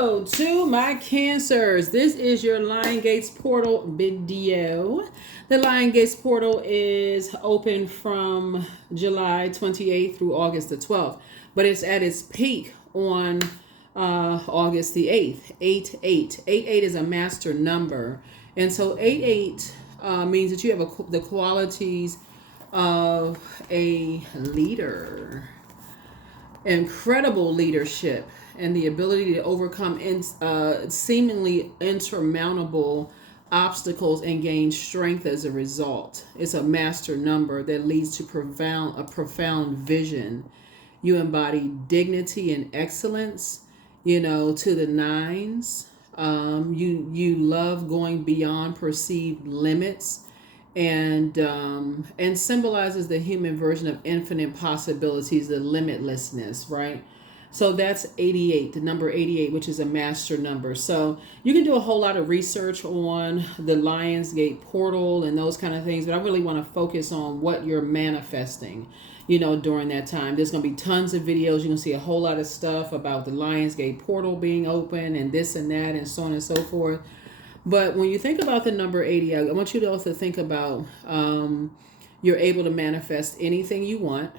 Hello to my Cancers. This is your Lion Gates Portal video. The Lion Gates Portal is open from July 28th through August the 12th, but it's at its peak on August the 8th. 8-8. 8-8 is a master number. And so 8-8 means that you have the qualities of a leader. Incredible leadership and the ability to overcome seemingly insurmountable obstacles and gain strength as a result. It's a master number that leads to a profound vision. You embody dignity and excellence, to the nines. You love going beyond perceived limits, and symbolizes the human version of infinite possibilities, the limitlessness, right? So that's 88, the number 88, which is a master number. So you can do a whole lot of research on the Lionsgate portal and those kind of things, but I really want to focus on what you're manifesting, during that time. There's going to be tons of videos. You're going to see a whole lot of stuff about the Lionsgate portal being open and this and that and so on and so forth. But when you think about the number 80, I want you to also think about you're able to manifest anything you want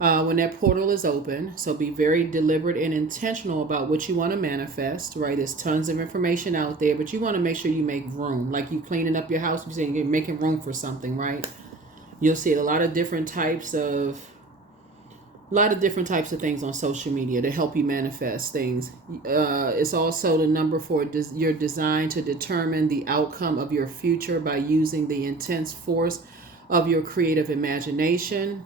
when that portal is open. So be very deliberate and intentional about what you want to manifest, right? There's tons of information out there, but you want to make sure you make room. Like you cleaning up your house, you're saying you're making room for something, right? You'll see a lot of different types of things on social media to help you manifest things. It's also the number for your design to determine the outcome of your future by using the intense force of your creative imagination.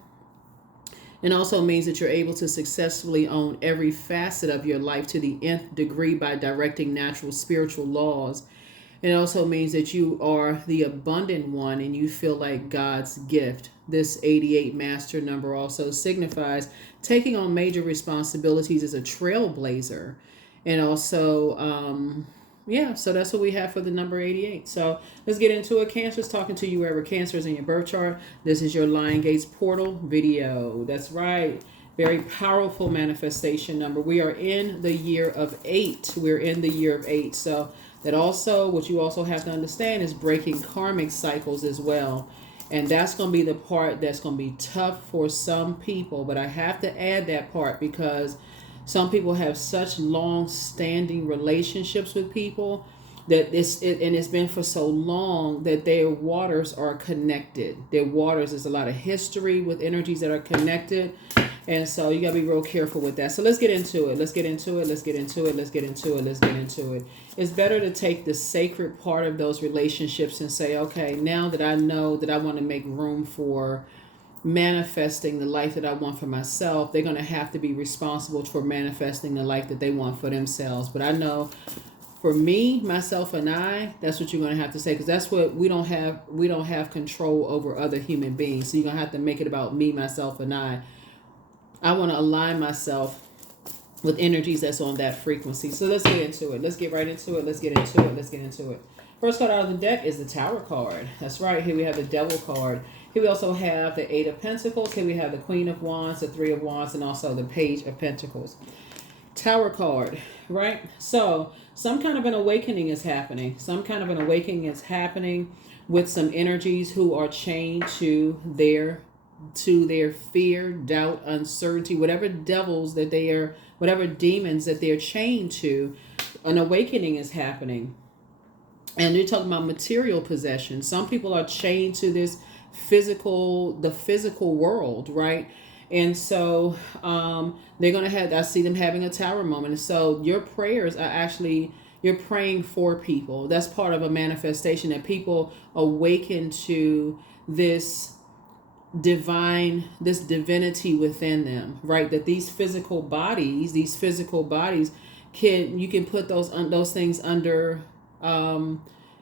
It also means that you're able to successfully own every facet of your life to the nth degree by directing natural spiritual laws. It also means that you are the abundant one and you feel like God's gift. This 88 master number also signifies taking on major responsibilities as a trailblazer. And also, so that's what we have for the number 88. So let's get into it. Cancers, talking to you wherever Cancer is in your birth chart. This is your Lion Gates portal video. That's right. Very powerful manifestation number. We are in the year of 8. We're in the year of 8. So that also, what you also have to understand is breaking karmic cycles as well. And that's going to be the part that's going to be tough for some people. But I have to add that part because some people have such long-standing relationships with people that it's been for so long that their waters are connected. Their waters, there's a lot of history with energies that are connected. And so you got to be real careful with that. So let's get into it. Let's get into it. It's better to take the sacred part of those relationships and say, okay, now that I know that I want to make room for manifesting the life that I want for myself, they're going to have to be responsible for manifesting the life that they want for themselves. But I know for me, myself, and I, that's what you're going to have to say, because that's what we don't have control over other human beings. So you're going to have to make it about me, myself, and I want to align myself with energies that's on that frequency. So let's get into it. Let's get right into it. Let's get into it. First card out of the deck is the Tower card. That's right. Here we have the Devil card. Here we also have the 8 of Pentacles. Here we have the Queen of Wands, the 3 of Wands, and also the Page of Pentacles. Tower card, right? So some kind of an awakening is happening. With some energies who are chained to their fear, doubt, uncertainty, whatever demons that they're chained to. An awakening is happening. And you're talking about material possession. Some people are chained to the physical world, right? And so they're going to I see them having a tower moment. And so your prayers are actually, you're praying for people. That's part of a manifestation, that people awaken to this divinity within them, right? That these physical bodies you can put those things under,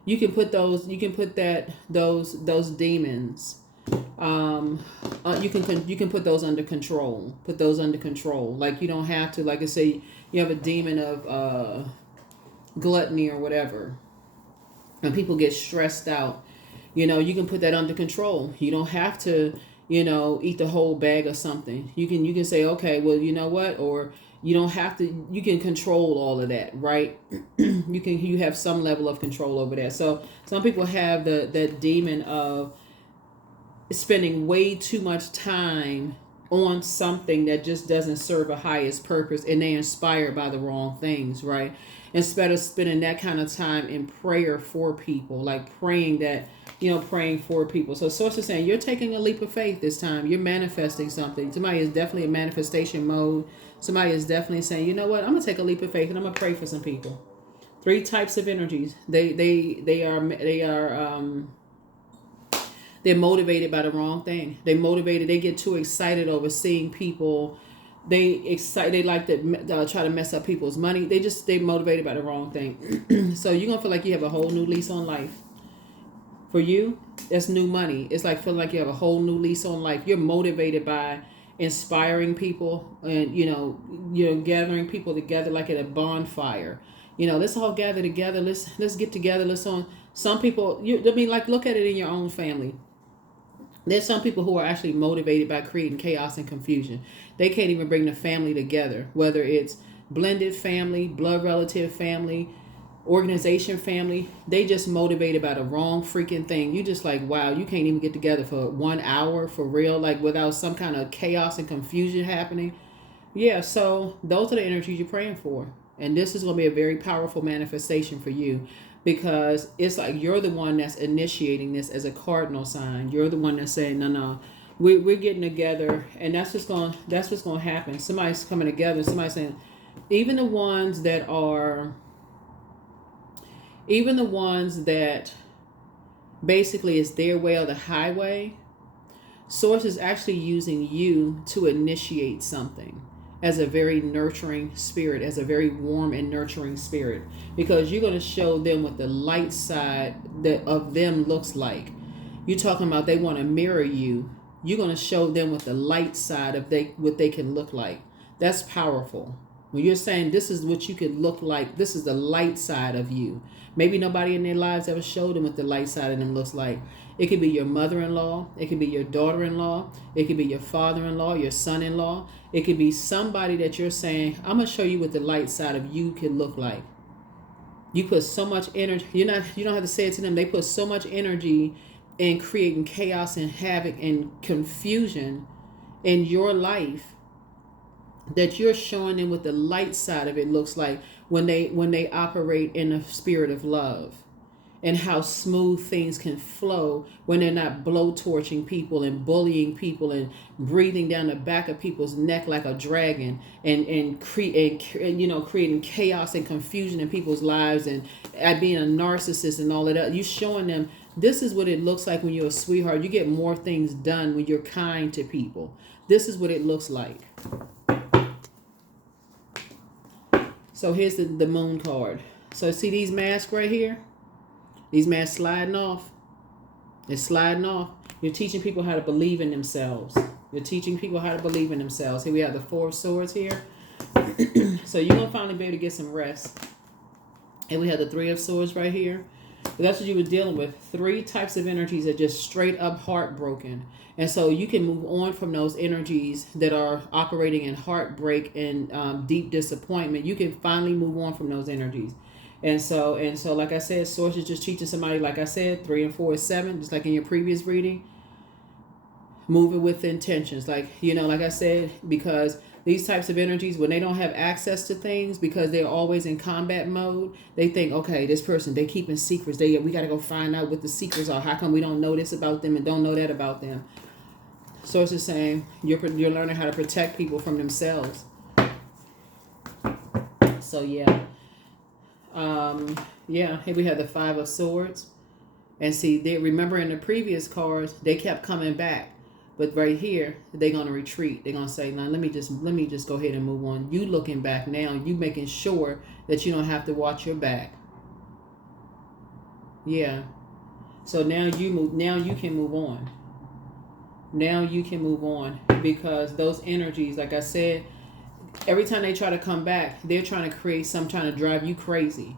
you can put those demons, you can put those under control. Like you don't have to, like I say, you have a demon of gluttony or whatever, and people get stressed out. You can put that under control. You don't have to, eat the whole bag of something. You can say, okay, well, you know what? Or You don't have to, you can control all of that, right? You have some level of control over that. So some people have that demon of spending way too much time on something that just doesn't serve a highest purpose, and they're inspired by the wrong things, right? Instead of spending that kind of time in prayer for people, like praying that, praying for people. So source is saying you're taking a leap of faith this time. You're manifesting something. Somebody is definitely in manifestation mode. Somebody is definitely saying, you know what, I'm gonna take a leap of faith and I'm gonna pray for some people. Three types of energies. They're motivated by the wrong thing. They get too excited over seeing people. They like to try to mess up people's money. They motivated by the wrong thing. So you're gonna feel like you have a whole new lease on life. For you, that's new money. It's like feeling like you have a whole new lease on life. You're motivated by inspiring people, and you're gathering people together like at a bonfire. Let's all gather together. Let's get together. Some people, like look at it in your own family. There's some people who are actually motivated by creating chaos and confusion. They can't even bring the family together, whether it's blended family, blood relative family, organization family. They just motivated by the wrong freaking thing. You just like, wow, you can't even get together for 1 hour for real, like without some kind of chaos and confusion happening. Yeah, so those are the energies you're praying for. And this is going to be a very powerful manifestation for you, because it's like you're the one that's initiating this as a cardinal sign. You're the one that's saying, no, we're getting together, and that's what's going to happen. Somebody's coming together. Somebody's saying, even the ones that basically is their way or the highway, Source is actually using you to initiate something as a very nurturing spirit, as a very warm and nurturing spirit, because you're going to show them what the light side of them looks like. You're talking about they want to mirror you. You're going to show them what the light side of what they can look like. That's powerful. When you're saying this is what you could look like, this is the light side of you. Maybe nobody in their lives ever showed them what the light side of them looks like. It could be your mother-in-law. It could be your daughter-in-law. It could be your father-in-law, your son-in-law. It could be somebody that you're saying, I'm going to show you what the light side of you can look like. You put so much energy. You don't have to say it to them. They put so much energy in creating chaos and havoc and confusion in your life that you're showing them what the light side of it looks like when they operate in a spirit of love, and how smooth things can flow when they're not blowtorching people and bullying people and breathing down the back of people's neck like a dragon, and creating chaos and confusion in people's lives, and being a narcissist and all of that. You showing them this is what it looks like when you're a sweetheart. You get more things done when you're kind to people. This is what it looks like. So here's the moon card. So see these masks right here? These masks sliding off. They're sliding off. You're teaching people how to believe in themselves. You're teaching people how to believe in themselves. Here we have the Four of Swords here. So you're going to finally be able to get some rest. And we have the Three of Swords right here. But that's what you were dealing with. 3 types of energies that are just straight up heartbroken. And so you can move on from those energies that are operating in heartbreak and deep disappointment. You can finally move on from those energies. And so, like I said, Source is just teaching somebody, like I said, 3 and 4 is 7, just like in your previous reading. Moving with intentions, like I said, because these types of energies, when they don't have access to things, because they're always in combat mode, they think, okay, this person, they keeping secrets. We got to go find out what the secrets are. How come we don't know this about them and don't know that about them? Source is saying you're learning how to protect people from themselves. So yeah. Here we have the Five of Swords. And see, remember in the previous cards, they kept coming back. But right here, they're going to retreat. They're going to say, now let me just go ahead and move on. You looking back now, you making sure that you don't have to watch your back. Yeah. So now you can move on. Now you can move on, because those energies, like I said, every time they try to come back, they're trying to create some trying to drive you crazy.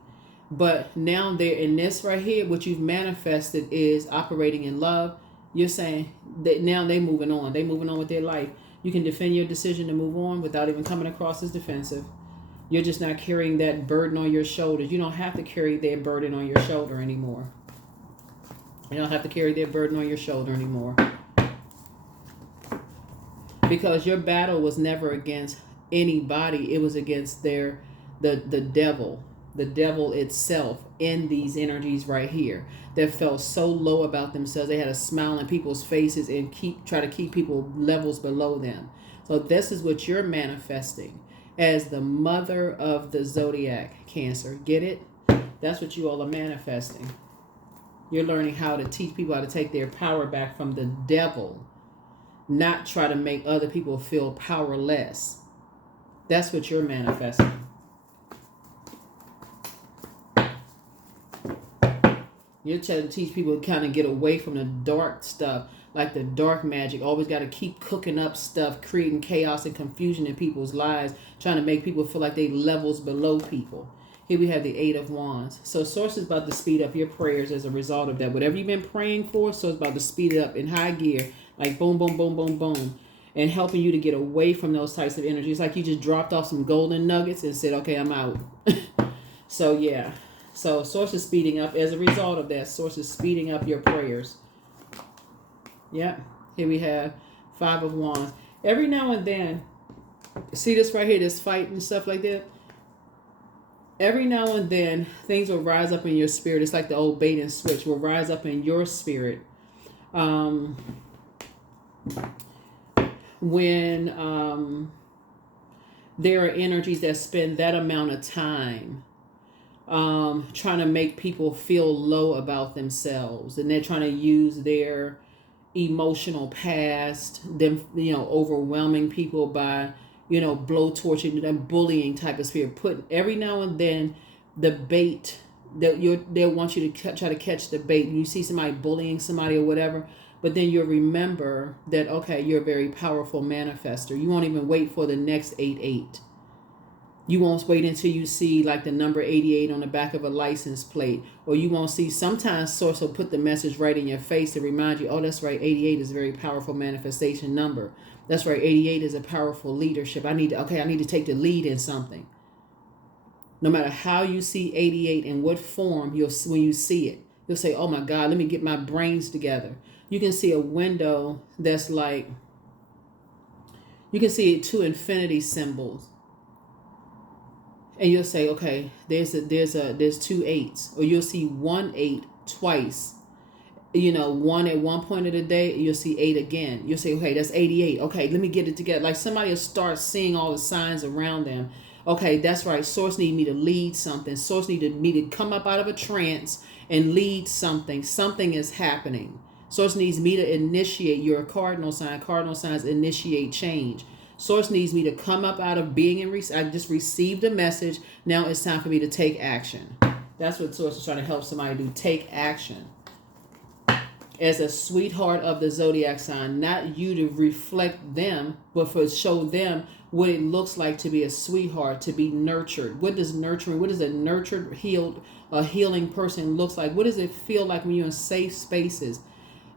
But now they're in this right here, what you've manifested is operating in love. You're saying that now they're moving on. They're moving on with their life. You can defend your decision to move on without even coming across as defensive. You're just not carrying that burden on your shoulders. You don't have to carry that burden on your shoulder anymore. You don't have to carry that burden on your shoulder anymore. Because your battle was never against anybody. It was against the devil. The devil itself in these energies right here that felt so low about themselves. They had a smile on people's faces and try to keep people levels below them. So this is what you're manifesting as the mother of the zodiac, Cancer. Get it? That's what you all are manifesting. You're learning how to teach people how to take their power back from the devil, not try to make other people feel powerless. That's what you're manifesting. You're trying to teach people to kind of get away from the dark stuff, like the dark magic. Always got to keep cooking up stuff, creating chaos and confusion in people's lives, trying to make people feel like they levels below people. Here we have the Eight of Wands. So Source is about to speed up your prayers as a result of that. Whatever you've been praying for, Source is about to speed it up in high gear, like boom, boom, boom, boom, boom, and helping you to get away from those types of energies. Like you just dropped off some golden nuggets and said, okay, I'm out. So yeah. So Source is speeding up as a result of that. Source is speeding up your prayers. Yep. Here we have Five of Wands. Every now and then, see this right here, this fight and stuff like that? Every now and then, things will rise up in your spirit. It's like the old bait and switch will rise up in your spirit. When there are energies that spend that amount of time trying to make people feel low about themselves, and they're trying to use their emotional past, them, overwhelming people by, blowtorching and bullying type of spirit. Put every now and then the bait that they'll want you to try to catch the bait. You see somebody bullying somebody or whatever, but then you'll remember that, okay, you're a very powerful manifester. You won't even wait for the next 88. You won't wait until you see like the number 88 on the back of a license plate, or you won't see, sometimes Source will put the message right in your face to remind you, oh, that's right, 88 is a very powerful manifestation number. That's right, 88 is a powerful leadership. I need to take the lead in something. No matter how you see 88 in what form, when you see it, you'll say, oh my God, let me get my brains together. You can see a window that's like, you can see two infinity symbols. And you'll say, okay, there's two eights, or you'll see 1 8 twice. 1 at one point of the day, you'll see 8 again. You'll say, okay, that's 88. Okay, let me get it together. Like somebody will start seeing all the signs around them. Okay, that's right. Source need me to lead something. Source needed me to come up out of a trance and lead something. Something is happening. Source needs me to initiate. You're a cardinal sign. Cardinal signs initiate change. Source needs me to come up out of being I just received a message. Now it's time for me to take action. That's what Source is trying to help somebody do. Take action. As a sweetheart of the zodiac sign, not you to reflect them, but for show them what it looks like to be a sweetheart, to be nurtured. What does a nurtured, healing person looks like? What does it feel like when you're in safe spaces?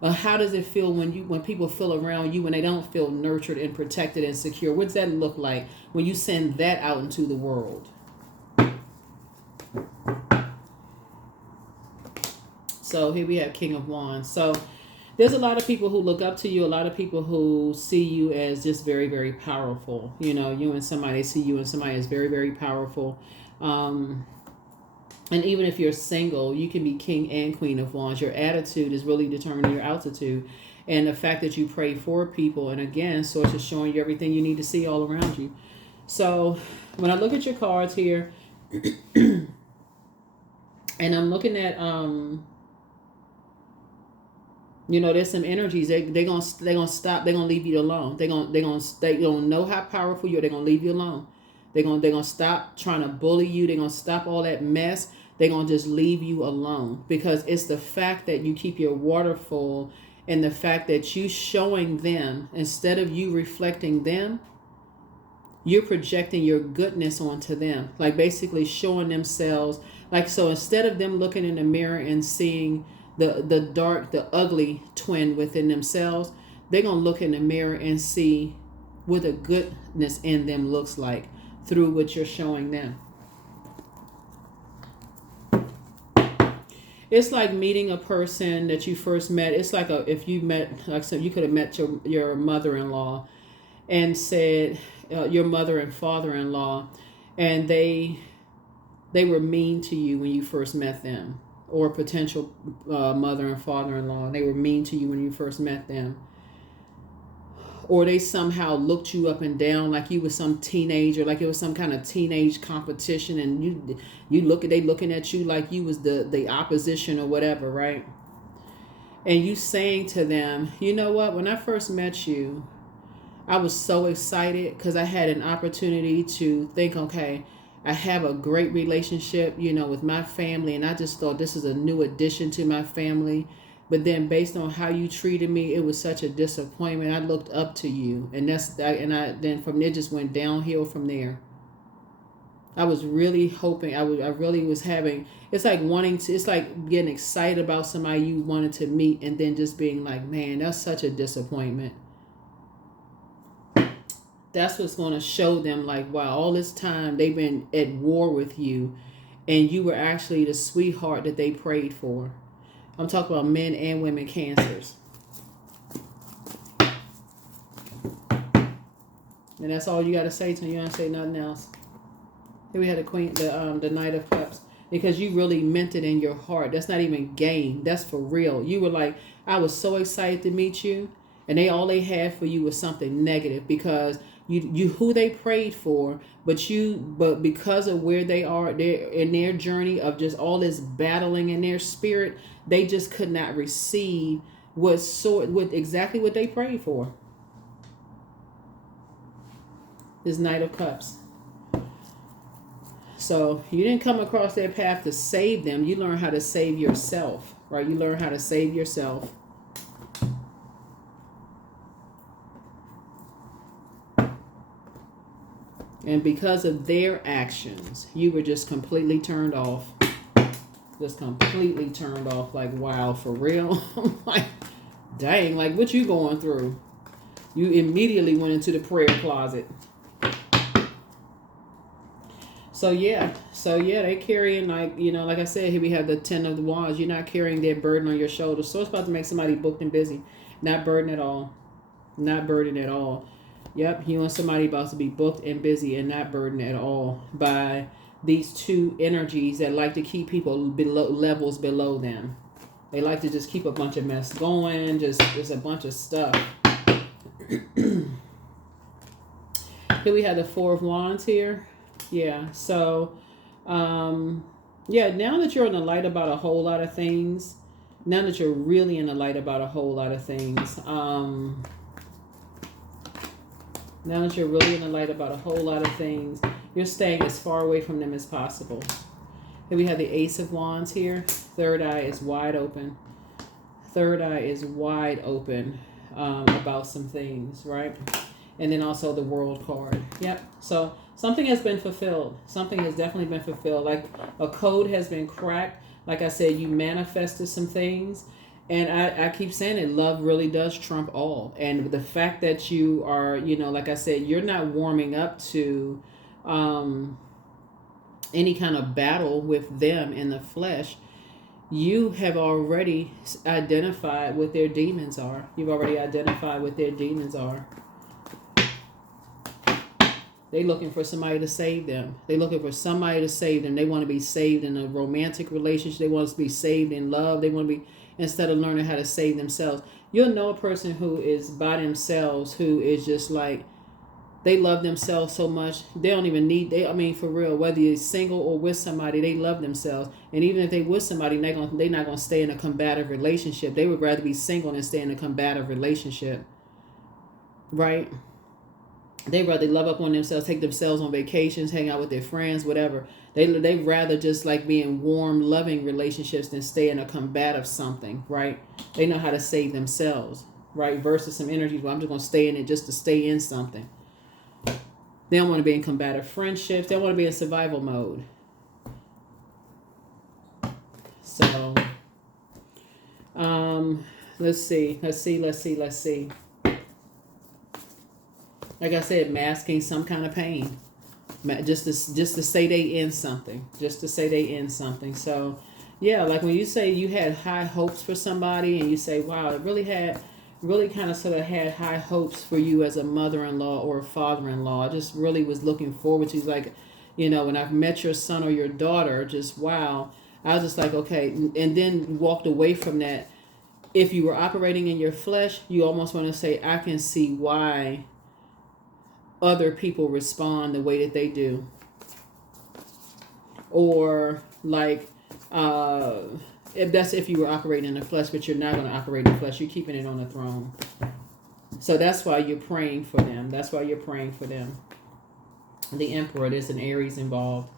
How does it feel when people feel around you when they don't feel nurtured and protected and secure? What does that look like when you send that out into the world? So here we have King of Wands. So there's a lot of people who look up to you, a lot of people who see you as just very, very powerful. You and somebody, they see you and somebody as very, very powerful. And even if you're single, you can be King and Queen of Wands. Your attitude is really determining your altitude. And the fact that you pray for people, and again, Source is showing you everything you need to see all around you. So when I look at your cards here, and I'm looking at, there's some energies. They're gonna stop. They're gonna leave you alone. They don't know how powerful you are. They're gonna leave you alone. They're gonna stop trying to bully you. They're gonna stop all that mess. They're gonna just leave you alone, because it's the fact that you keep your water full, and the fact that you showing them instead of you reflecting them, you're projecting your goodness onto them. Like basically showing themselves. Like, so instead of them looking in the mirror and seeing the dark, the ugly twin within themselves, they're gonna look in the mirror and see what the goodness in them looks like through what you're showing them. It's like meeting a person that you first met. It's like if you met, like, so you could have met your mother-in-law and said, your mother and father-in-law, and they were mean to you when you first met them, or potential mother and father-in-law. They were mean to you when you first met them. Or they somehow looked you up and down like you was some teenager, like it was some kind of teenage competition, and they looking at you like you was the opposition or whatever, right? And you saying to them, you know what, when I first met you, I was so excited because I had an opportunity to think, okay, I have a great relationship, with my family, and I just thought this is a new addition to my family. But then based on how you treated me, it was such a disappointment. I looked up to you. And then from there just went downhill from there. I was really hoping, I really was having, it's like getting excited about somebody you wanted to meet and then just being like, man, that's such a disappointment. That's what's going to show them, like, wow, all this time they've been at war with you and you were actually the sweetheart that they prayed for. I'm talking about men and women cancers. And that's all you got to say to them. You don't say nothing else. Here we had the Knight of Cups. Because you really meant it in your heart. That's not even game. That's for real. You were like, I was so excited to meet you. And all they had for you was something negative, because you who they prayed for, but because of where they are, they're in their journey of just all this battling in their spirit, they just could not receive exactly what they prayed for. This Knight of Cups. So you didn't come across their path to save them. You learn how to save yourself, right? You learn how to save yourself. And because of their actions, you were just completely turned off. Just completely turned off. Like, wow, for real? Like, dang, like, what you going through? You immediately went into the prayer closet. So yeah, they carrying, like I said, here we have the 10 of the Wands. You're not carrying their burden on your shoulders. So it's about to make somebody booked and busy. Not burden at all. Not burden at all. Yep, you and somebody about to be booked and busy and not burdened at all by these two energies that like to keep people levels below them. They like to just keep a bunch of mess going, just a bunch of stuff. Here we have the 4 of Wands here. Yeah, so, now that you're in the light about a whole lot of things, now that you're really in the light about a whole lot of things, now that you're really in the light about a whole lot of things, you're staying as far away from them as possible. Here we have the Ace of Wands here. Third eye is wide open. Third eye is wide open about some things, right? And then also the World card. Yep. So something has been fulfilled. Something has definitely been fulfilled. Like a code has been cracked. Like I said, you manifested some things. And I keep saying it, love really does trump all. And the fact that you are, like I said, you're not warming up to any kind of battle with them in the flesh. You have already identified what their demons are. You've already identified what their demons are. They looking for somebody to save them. They looking for somebody to save them. They want to be saved in a romantic relationship. They want to be saved in love. They want to be, instead of learning how to save themselves. You'll know a person who is by themselves, who is just like, they love themselves so much. They don't even need, for real, whether you're single or with somebody, they love themselves. And even if they with somebody, they're not going to stay in a combative relationship. They would rather be single than stay in a combative relationship. Right? They rather love up on themselves, take themselves on vacations, hang out with their friends, whatever. They rather just like be in warm, loving relationships than stay in a combative something, right? They know how to save themselves, right? Versus some energies where I'm just going to stay in it just to stay in something. They don't want to be in combative friendships. They don't want to be in survival mode. So, let's see. Like I said, masking some kind of pain. Just to say they in something. Just to say they in something. So, yeah, like when you say you had high hopes for somebody and you say, wow, it really kind of sort of had high hopes for you as a mother-in-law or a father-in-law. I just really was looking forward to, like, when I've met your son or your daughter, just wow. I was just like, okay, and then walked away from that. If you were operating in your flesh, you almost want to say, I can see why other people respond the way that they do. Or like, if that's if you were operating in the flesh, but you're not going to operate in the flesh. You're keeping it on the throne. So that's why you're praying for them. That's why you're praying for them. The Emperor, there's an Aries involved.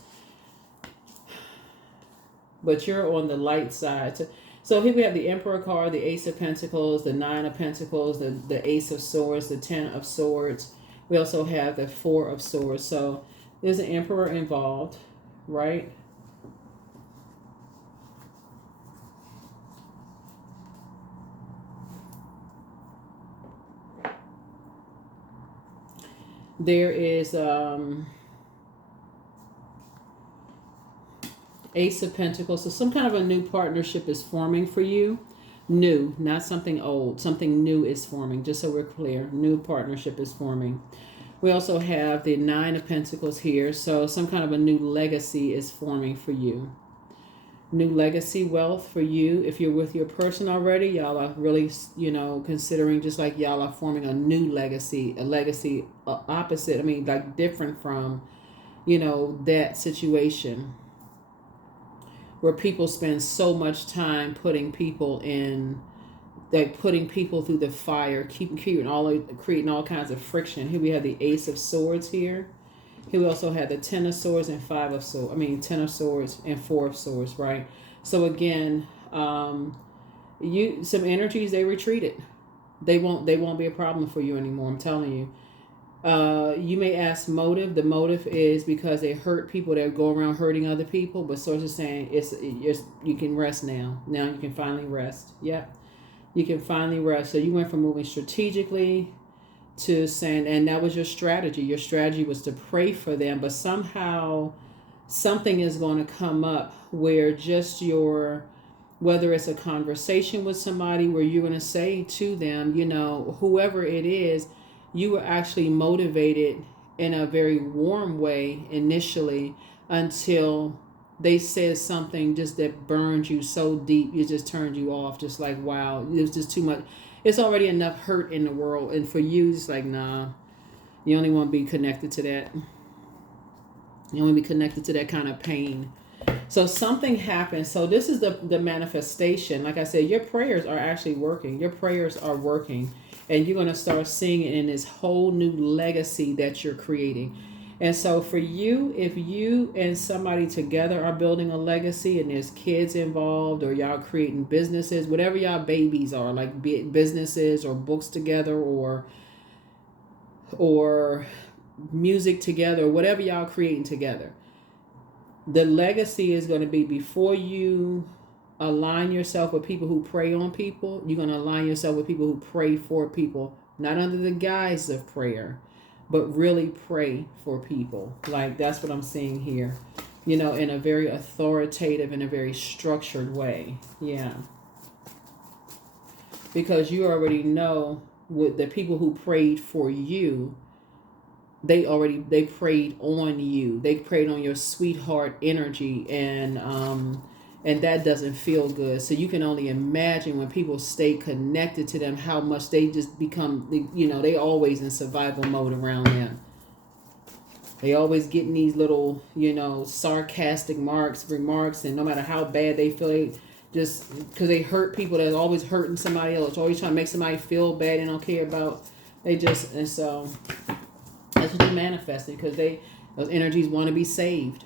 But you're on the light side. So here we have the Emperor card, the Ace of Pentacles, the Nine of Pentacles, the Ace of Swords, the Ten of Swords. We also have the Four of Swords. So there's an Emperor involved, right? There is Ace of Pentacles. So some kind of a new partnership is forming for you. New, not something old. Something new is forming, just so we're clear. New partnership is forming. We also have the Nine of Pentacles here. So some kind of a new legacy is forming for you. New legacy wealth for you. If you're with your person already, y'all are really, considering just like y'all are forming a new legacy, a legacy opposite. I mean, like different from, that situation where people spend so much time putting people in, like putting people through the fire, creating all kinds of friction. Here we have the Ace of Swords here. Here we also have the Ten of Swords and Five of Swords. Ten of Swords and Four of Swords, right? So again, some energies, they retreated. They won't be a problem for you anymore. I'm telling you. You may ask motive. The motive is because they hurt people that go around hurting other people. But sources saying you can rest now. Now you can finally rest. Yep, you can finally rest. So you went from moving strategically to saying, and that was your strategy. Your strategy was to pray for them, but somehow something is going to come up where just whether it's a conversation with somebody where you're going to say to them, whoever it is, you were actually motivated in a very warm way initially until they said something just that burned you so deep, it just turned you off. Just like, wow, it was just too much. It's already enough hurt in the world. And for you, it's like, nah, you only want to be connected to that. You only be connected to that kind of pain. So something happens. So this is the manifestation. Like I said, your prayers are actually working. Your prayers are working. And you're going to start seeing it in this whole new legacy that you're creating. And so for you, if you and somebody together are building a legacy and there's kids involved or y'all creating businesses, whatever y'all babies are, like businesses or books together or music together, whatever y'all creating together, the legacy is going to be before you align yourself with people who prey on people, you're going to align yourself with people who pray for people, not under the guise of prayer, but really pray for people. Like that's what I'm seeing here, in a very authoritative, in a very structured way. Yeah. Because you already know with the people who prayed for you, they prayed on you. They prayed on your sweetheart energy, and that doesn't feel good. So you can only imagine when people stay connected to them, how much they just become, they always in survival mode around them. They always getting these little, sarcastic remarks, and no matter how bad they feel, they just, because they hurt people, that's always hurting somebody else, always trying to make somebody feel bad and don't care about, and so that's what they manifested, because those energies want to be saved.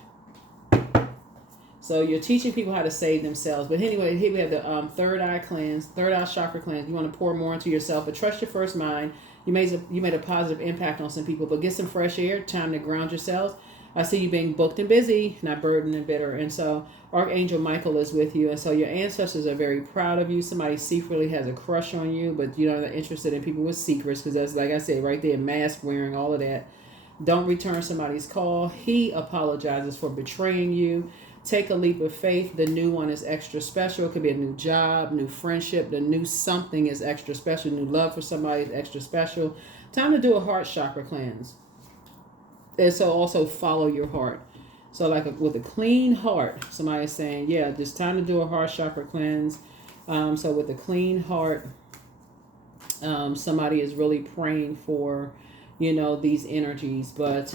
So you're teaching people how to save themselves. But anyway, here we have the third eye cleanse, third eye chakra cleanse. You want to pour more into yourself, but trust your first mind. You made a positive impact on some people, but get some fresh air, time to ground yourselves. I see you being booked and busy, not burdened and bitter. And so Archangel Michael is with you. And so your ancestors are very proud of you. Somebody secretly has a crush on you, but you're not interested in people with secrets, because that's, like I said, right there, mask wearing, all of that. Don't return somebody's call. He apologizes for betraying you. Take a leap of faith. The new one is extra special. It could be a new job, new friendship. The new something is extra special. New love for somebody is extra special. Time to do a heart chakra cleanse. And so also follow your heart. So like with a clean heart, somebody is saying, yeah, it's time to do a heart chakra cleanse. So with a clean heart, somebody is really praying for, these energies. But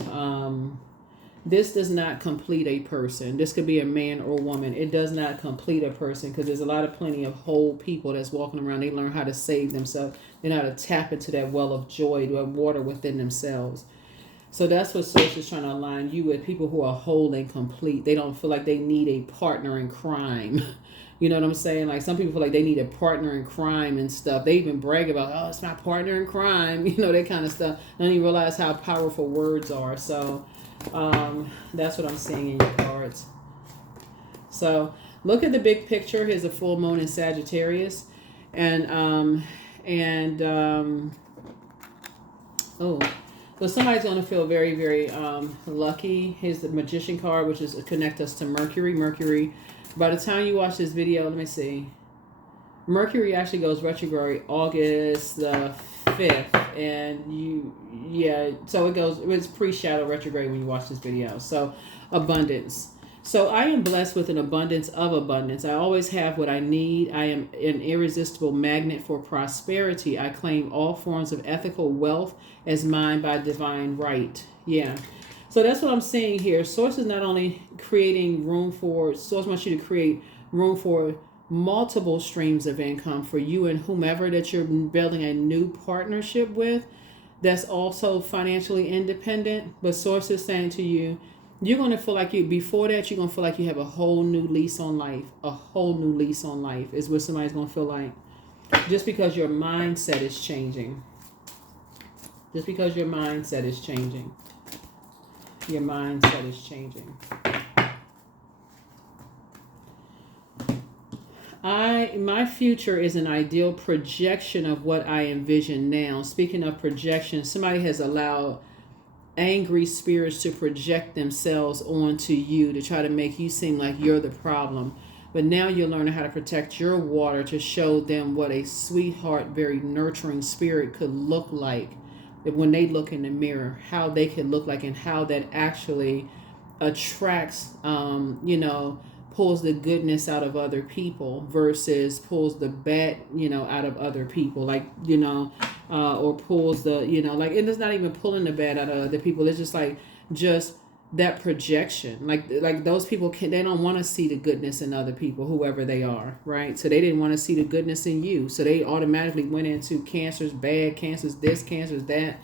this does not complete a person. This could be a man or woman. It does not complete a person, because there's plenty of whole people that's walking around. They learn how to save themselves. They know how to tap into that well of joy, that water within themselves. So that's what Source is trying to align you with, people who are whole and complete. They don't feel like they need a partner in crime. You know what I'm saying? Like some people feel like they need a partner in crime and stuff. They even brag about, oh, it's my partner in crime. That kind of stuff. They don't even realize how powerful words are. So that's what I'm seeing in your cards. So look at the big picture. Here's a full moon in Sagittarius. So somebody's going to feel very, very lucky. Here's the Magician card, which is connect us to Mercury. Mercury, by the time you watch this video, let me see. Mercury actually goes retrograde August the 5th. And so it's pre-shadow retrograde when you watch this video. So abundance. So I am blessed with an abundance of abundance. I always have what I need. I am an irresistible magnet for prosperity. I claim all forms of ethical wealth as mine by divine right. Yeah. So that's what I'm seeing here. Source is not only creating Source wants you to create room for multiple streams of income for you and whomever that you're building a new partnership with that's also financially independent. But Source is saying to you, you're going to feel like before that, you're going to feel like you have a whole new lease on life. A whole new lease on life is what somebody's going to feel like. Just because your mindset is changing. Just because your mindset is changing. Your mindset is changing. My future is an ideal projection of what I envision now. Speaking of projection, somebody has allowed angry spirits to project themselves onto you to try to make you seem like you're the problem. But now you're learning how to protect your water to show them what a sweetheart, very nurturing spirit could look like. That when they look in the mirror, how they could look like, and how that actually attracts, pulls the goodness out of other people versus pulls the bad, out of other people. Like, or pulls the, and it's not even pulling the bad out of other people. It's just that projection. Like those people they don't want to see the goodness in other people, whoever they are, right? So they didn't want to see the goodness in you. So they automatically went into Cancer's bad, Cancer's this, Cancer's that.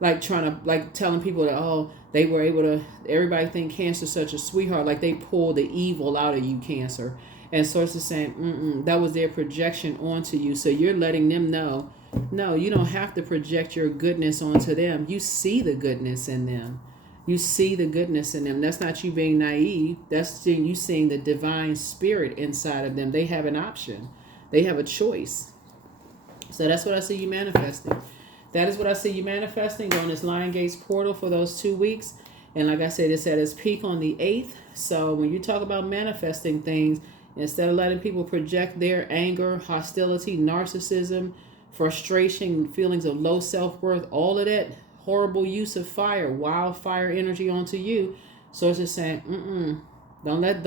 Like telling people that, oh, they were able to, everybody think Cancer's such a sweetheart. Like they pull the evil out of you, Cancer. And Source is saying, that was their projection onto you. So you're letting them know, no, you don't have to project your goodness onto them. You see the goodness in them. You see the goodness in them. That's not you being naive. That's you seeing the divine spirit inside of them. They have an option. They have a choice. So that's what I see you manifesting. That is what I see you manifesting. Go on this Lion Gates portal for those 2 weeks. And like I said, it's at its peak on the 8th. So when you talk about manifesting things, instead of letting people project their anger, hostility, narcissism, frustration, feelings of low self-worth, all of that horrible use of fire, wildfire energy onto you. So it's just saying, don't let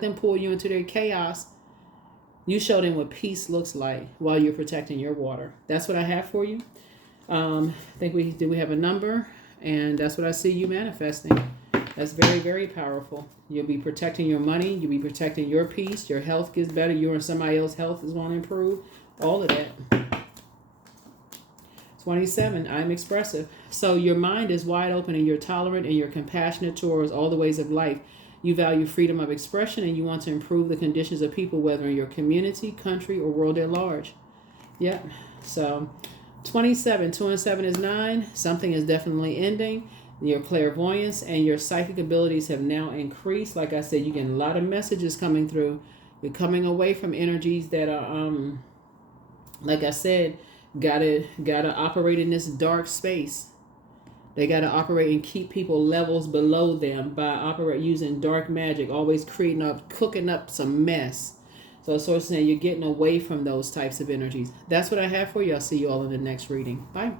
them pull you into their chaos. You show them what peace looks like while you're protecting your water. That's what I have for you. I think we have a number, and that's what I see you manifesting. That's very, very powerful. You'll be protecting your money. You'll be protecting your peace. Your health gets better. You and somebody else's health is going to improve. All of that. 27, I'm expressive. So your mind is wide open, and you're tolerant, and you're compassionate towards all the ways of life. You value freedom of expression, and you want to improve the conditions of people, whether in your community, country, or world at large. Yep. So 27, 2 and 7 is 9. Something is definitely ending. Your clairvoyance and your psychic abilities have now increased. Like I said, you get a lot of messages coming through. You're coming away from energies that are, like I said, gotta operate in this dark space. They gotta operate and keep people levels below them by using dark magic, always cooking up some mess. So it's sort of saying you're getting away from those types of energies. That's what I have for you. I'll see you all in the next reading. Bye.